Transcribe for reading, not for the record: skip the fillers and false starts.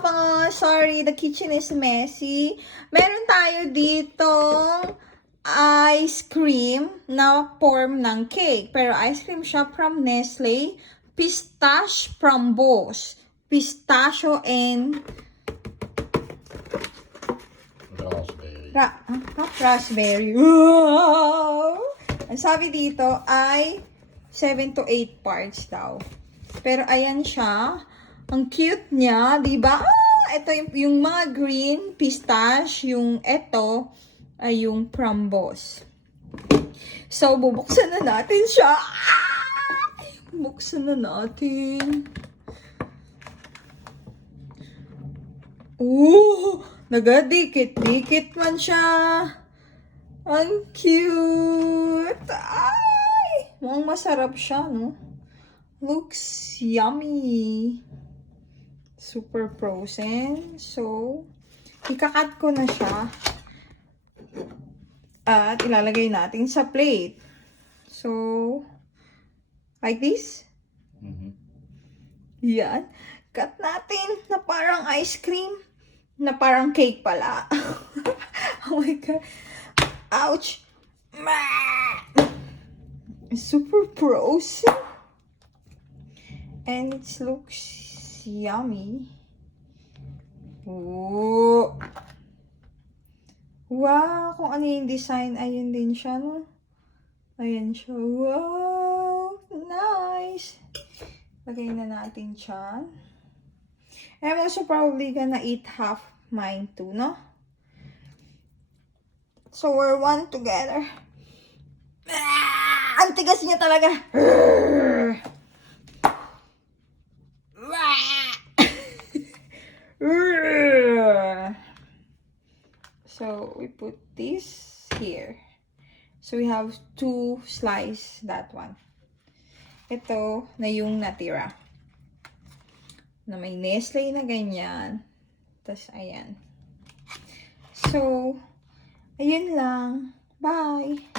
mga sorry, the kitchen is messy. Meron tayo ditong ice cream na form ng cake. Pero ice cream siya from Nestle. Pistache framboise. Pistachio and Raspberry. Raspberry. Wow! Ang sabi dito ay 7 to 8 parts daw. Pero ayan siya. Ang cute niya, di ba? Ito yung mga green pistache, yung ito ay yung framboise. So, bubuksan na natin siya. Buksan na natin. Nagadikit-dikit man siya. Ang cute. Ay! Mukhang masarap siya, no? Looks yummy. Super frozen. So, ikakat ko na siya. At ilalagay natin sa plate. So, like this. Yan. Cut natin na parang ice cream. Na parang cake pala. Oh my God. Ouch. Super frozen. And it looks yummy. Oh. Wow, kung ano yung design, ayun din siya, no? Ayan siya. Wow, nice. Lagay na natin siya. I'm also probably gonna eat half mine too, no? So we're one together. Ang tigas niya talaga. So we put this here. So we have 2 slices, that one. Ito na yung natira. Na may Nestle na ganyan. Tapos ayan. So, ayun lang. Bye!